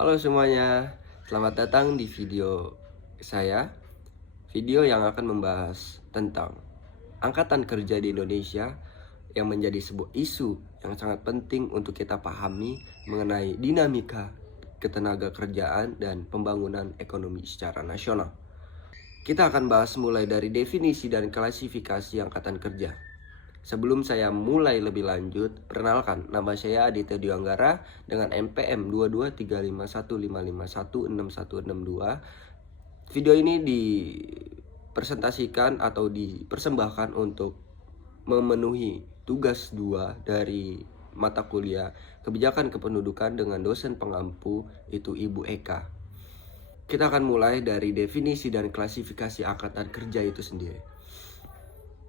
Halo semuanya, selamat datang di video saya. Video yang akan membahas tentang angkatan kerja di Indonesia yang menjadi sebuah isu yang sangat penting untuk kita pahami mengenai dinamika ketenaga kerjaan dan pembangunan ekonomi secara nasional. Kita akan bahas mulai dari definisi dan klasifikasi angkatan kerja. Sebelum saya mulai lebih lanjut, perkenalkan nama saya Aditya Dwianggara dengan NPM 2235155166162. Video ini dipresentasikan atau dipersembahkan untuk memenuhi tugas 2 dari mata kuliah Kebijakan Kependudukan dengan dosen pengampu itu Ibu Eka. Kita akan mulai dari definisi dan klasifikasi angkatan kerja itu sendiri.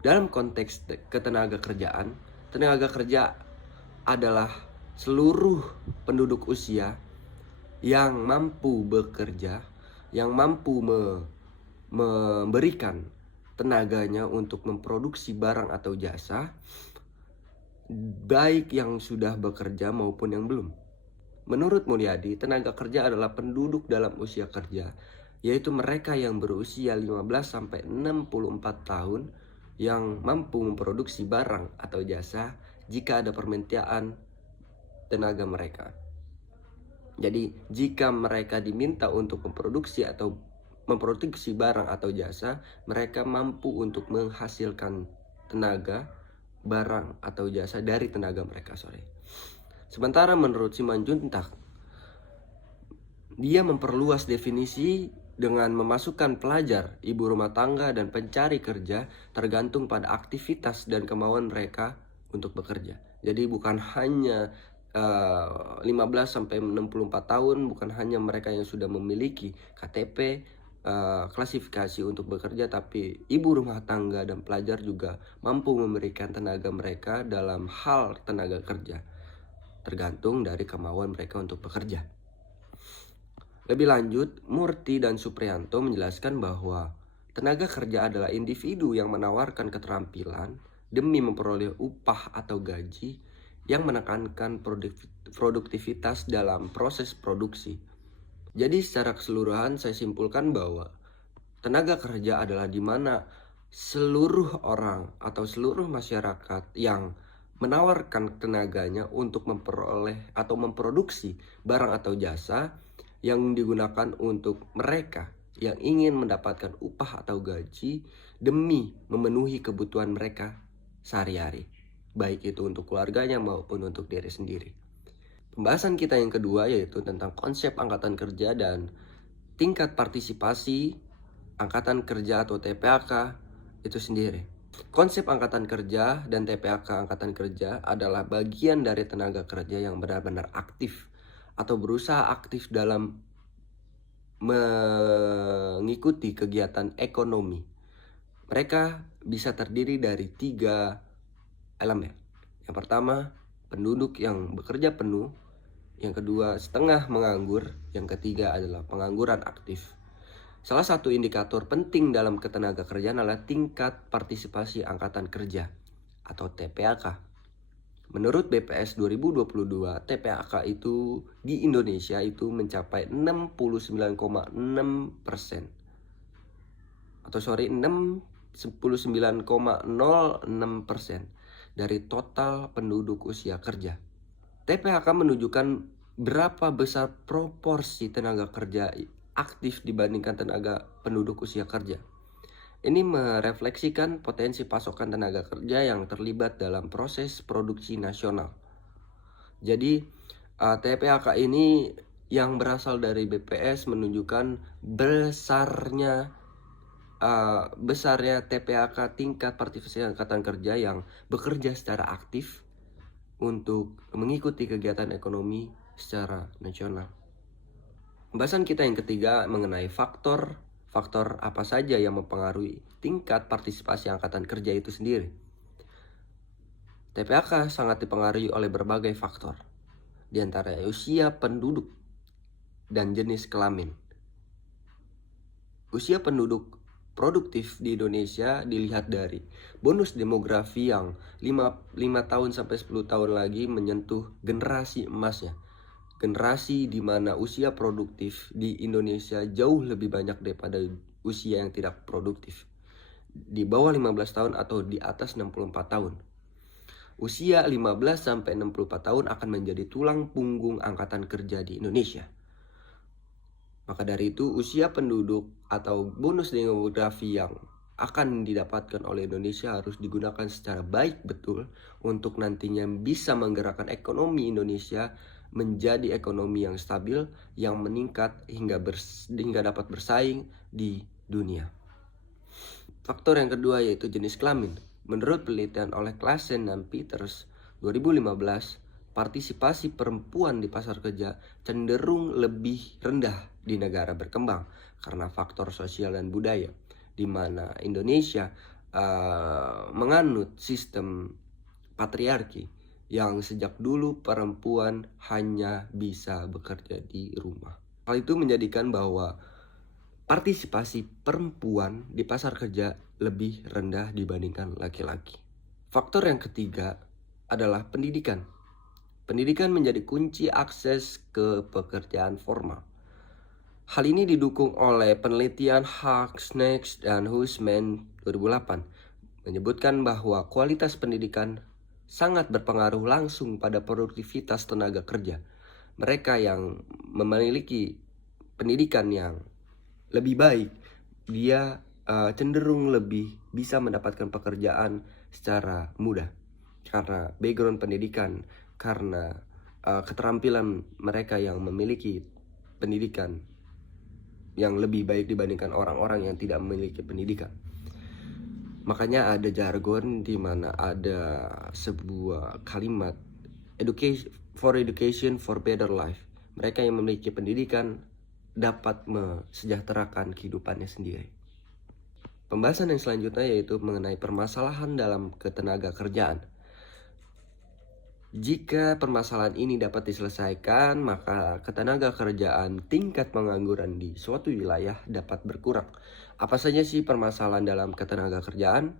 Dalam konteks ketenaga kerjaan, tenaga kerja adalah seluruh penduduk usia yang mampu bekerja, yang mampu memberikan tenaganya untuk memproduksi barang atau jasa, baik yang sudah bekerja maupun yang belum. Menurut Mulyadi, tenaga kerja adalah penduduk dalam usia kerja, yaitu mereka yang berusia 15-64 tahun yang mampu memproduksi barang atau jasa jika ada permintaan tenaga mereka. Jadi, jika mereka diminta untuk memproduksi barang atau jasa, mereka mampu untuk menghasilkan tenaga, barang atau jasa dari tenaga mereka. Sementara menurut Simanjuntak, dia memperluas definisi dengan memasukkan pelajar, ibu rumah tangga, dan pencari kerja tergantung pada aktivitas dan kemauan mereka untuk bekerja. Jadi bukan hanya 15-64 tahun, bukan hanya mereka yang sudah memiliki KTP, klasifikasi untuk bekerja, tapi ibu rumah tangga dan pelajar juga mampu memberikan tenaga mereka dalam hal tenaga kerja, tergantung dari kemauan mereka untuk bekerja. Lebih lanjut, Murti dan Supriyanto menjelaskan bahwa tenaga kerja adalah individu yang menawarkan keterampilan demi memperoleh upah atau gaji yang menekankan produktivitas dalam proses produksi. Jadi secara keseluruhan saya simpulkan bahwa tenaga kerja adalah di mana seluruh orang atau seluruh masyarakat yang menawarkan tenaganya untuk memperoleh atau memproduksi barang atau jasa yang digunakan untuk mereka yang ingin mendapatkan upah atau gaji demi memenuhi kebutuhan mereka sehari-hari, baik itu untuk keluarganya maupun untuk diri sendiri. Pembahasan kita yang kedua yaitu tentang konsep angkatan kerja dan tingkat partisipasi angkatan kerja atau TPAK itu sendiri. Konsep angkatan kerja dan TPAK angkatan kerja adalah bagian dari tenaga kerja yang benar-benar aktif atau berusaha aktif dalam mengikuti kegiatan ekonomi. Mereka bisa terdiri dari 3 elemen. Yang pertama, penduduk yang bekerja penuh. Yang kedua, setengah menganggur. Yang ketiga adalah pengangguran aktif. Salah satu indikator penting dalam ketenaga kerjaan adalah tingkat partisipasi angkatan kerja atau TPAK. Menurut BPS 2022, TPAK itu di Indonesia itu mencapai 69,6%. Atau 69,06% dari total penduduk usia kerja. TPAK menunjukkan berapa besar proporsi tenaga kerja aktif dibandingkan tenaga penduduk usia kerja. Ini merefleksikan potensi pasokan tenaga kerja yang terlibat dalam proses produksi nasional. Jadi TPAK ini yang berasal dari BPS menunjukkan besarnya TPAK, tingkat partisipasi angkatan kerja yang bekerja secara aktif untuk mengikuti kegiatan ekonomi secara nasional. Pembahasan kita yang ketiga mengenai faktor apa saja yang mempengaruhi tingkat partisipasi angkatan kerja itu sendiri. TPAK sangat dipengaruhi oleh berbagai faktor, di antara usia penduduk dan jenis kelamin. Usia penduduk produktif di Indonesia dilihat dari bonus demografi yang 5 tahun sampai 10 tahun lagi menyentuh generasi emasnya. generasi di mana usia produktif di Indonesia jauh lebih banyak daripada usia yang tidak produktif. Di bawah 15 tahun atau di atas 64 tahun. Usia 15 sampai 64 tahun akan menjadi tulang punggung angkatan kerja di Indonesia. Maka dari itu, usia penduduk atau bonus demografi yang akan didapatkan oleh Indonesia harus digunakan secara baik betul untuk nantinya bisa menggerakkan ekonomi Indonesia menjadi ekonomi yang stabil, yang meningkat hingga dapat bersaing di dunia. Faktor yang kedua yaitu jenis kelamin. Menurut penelitian oleh Claassen dan Peters 2015, partisipasi perempuan di pasar kerja cenderung lebih rendah di negara berkembang karena faktor sosial dan budaya, di mana Indonesia menganut sistem patriarki yang sejak dulu perempuan hanya bisa bekerja di rumah. Hal itu menjadikan bahwa partisipasi perempuan di pasar kerja lebih rendah dibandingkan laki-laki. Faktor yang ketiga adalah pendidikan. Pendidikan menjadi kunci akses ke pekerjaan formal. Hal ini didukung oleh penelitian Hawks, Next, dan Huseman 2008 menyebutkan bahwa kualitas pendidikan sangat berpengaruh langsung pada produktivitas tenaga kerja. Mereka yang memiliki pendidikan yang lebih baik, dia cenderung lebih bisa mendapatkan pekerjaan secara mudah karena background pendidikan, karena keterampilan mereka yang memiliki pendidikan yang lebih baik dibandingkan orang-orang yang tidak memiliki pendidikan. Makanya ada jargon di mana ada sebuah kalimat education for better life. Mereka yang memiliki pendidikan dapat mesejahterakan kehidupannya sendiri. Pembahasan yang selanjutnya yaitu mengenai permasalahan dalam ketenaga kerjaan. Jika permasalahan ini dapat diselesaikan, maka ketenaga kerjaan tingkat pengangguran di suatu wilayah dapat berkurang. Apa saja sih permasalahan dalam ketenaga kerjaan?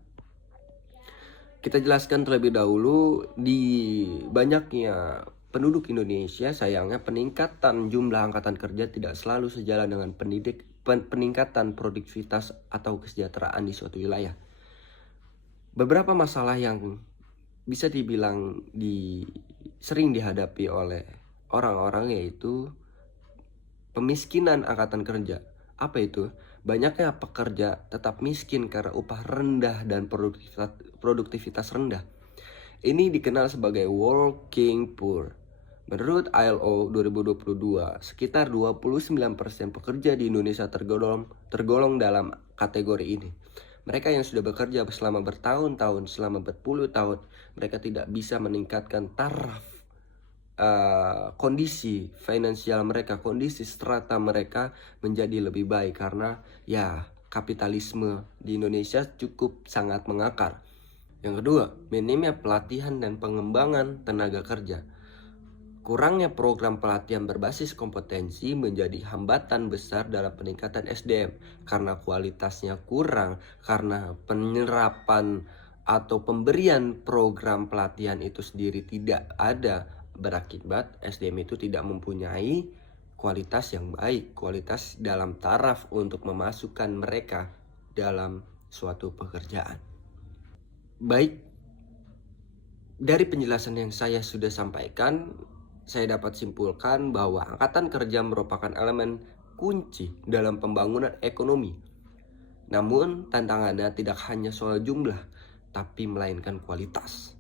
Kita jelaskan terlebih dahulu, di banyaknya penduduk Indonesia, sayangnya peningkatan jumlah angkatan kerja tidak selalu sejalan dengan peningkatan produktivitas atau kesejahteraan di suatu wilayah. Beberapa masalah yang bisa dibilang sering dihadapi oleh orang-orang yaitu pemiskinan angkatan kerja. Apa itu? Banyaknya pekerja tetap miskin karena upah rendah dan produktivitas rendah. Ini dikenal sebagai working poor. Menurut ILO 2022, sekitar 29% pekerja di Indonesia tergolong dalam kategori ini. Mereka yang sudah bekerja selama bertahun-tahun, selama berpuluh tahun, mereka tidak bisa meningkatkan taraf kondisi finansial mereka, kondisi strata mereka menjadi lebih baik karena ya kapitalisme di Indonesia cukup sangat mengakar. Yang kedua, minimnya pelatihan dan pengembangan tenaga kerja. Kurangnya program pelatihan berbasis kompetensi menjadi hambatan besar dalam peningkatan SDM karena kualitasnya kurang, karena penyerapan atau pemberian program pelatihan itu sendiri tidak ada, berakibat SDM itu tidak mempunyai kualitas yang baik, kualitas dalam taraf untuk memasukkan mereka dalam suatu pekerjaan. Baik, dari penjelasan yang saya sudah sampaikan, saya dapat simpulkan bahwa angkatan kerja merupakan elemen kunci dalam pembangunan ekonomi. Namun, tantangannya tidak hanya soal jumlah, tapi melainkan kualitas,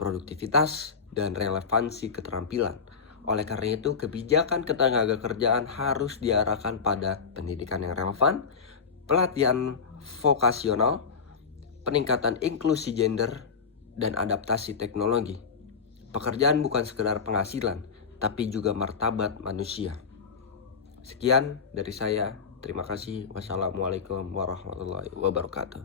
produktivitas, dan relevansi keterampilan. Oleh karena itu, kebijakan ketenaga kerjaan harus diarahkan pada pendidikan yang relevan, pelatihan vokasional, peningkatan inklusi gender, dan adaptasi teknologi. Pekerjaan bukan sekedar penghasilan, tapi juga martabat manusia. Sekian dari saya. Terima kasih. Wassalamualaikum warahmatullahi wabarakatuh.